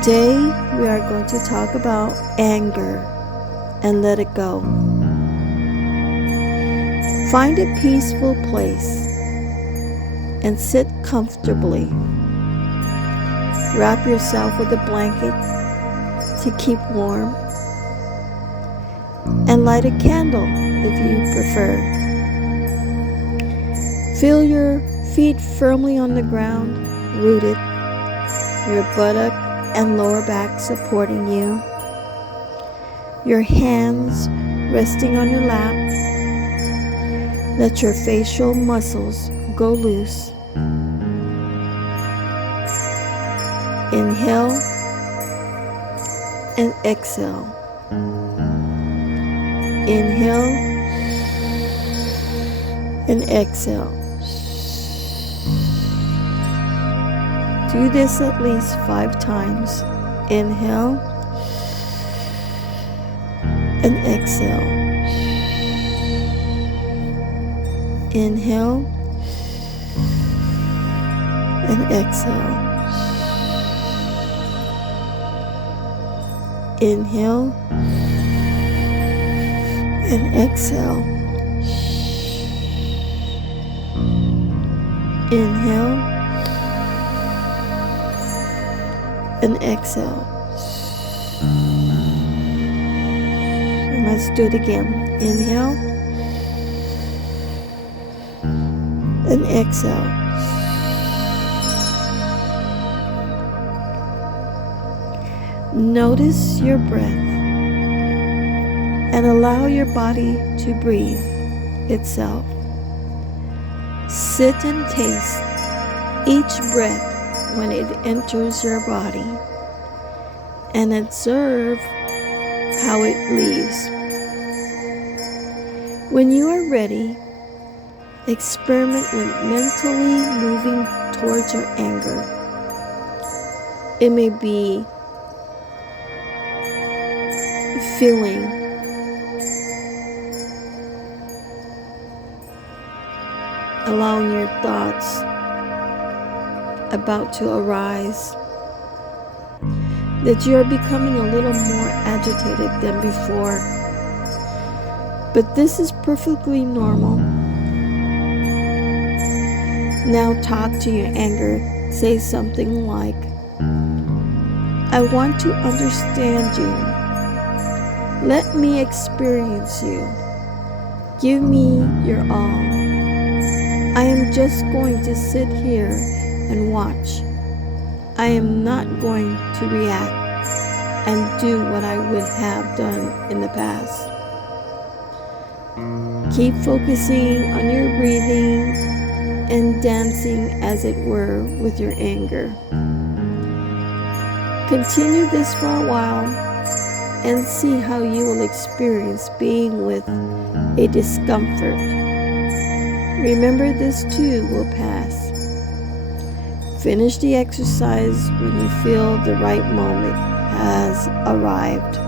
Today we are going to talk about anger and let it go. Find a peaceful place and sit comfortably. Wrap yourself with a blanket to keep warm and light a candle if you prefer. Feel your feet firmly on the ground, rooted, your buttock and lower back supporting you, your hands resting on your lap. Let your facial muscles go loose. Inhale and exhale. Inhale and exhale. Do this at least 5 times. Inhale and exhale. Inhale and exhale. Inhale and exhale. Inhale and exhale. And let's do it again. Inhale and exhale. Notice your breath and allow your body to breathe itself. Sit and taste each breath when it enters your body and observe how it leaves. When you are ready, experiment with mentally moving towards your anger. It may be feeling allowing your thoughts about to arise, that you are becoming a little more agitated than before. But this is perfectly normal. Now talk to your anger. Say something like, I want to understand you. Let me experience you. Give me your all. I am just going to sit here and watch. I am not going to react and do what I would have done in the past. Keep focusing on your breathing and dancing, as it were, with your anger. Continue this for a while and see how you will experience being with a discomfort. Remember, this too will pass. Finish the exercise when you feel the right moment has arrived.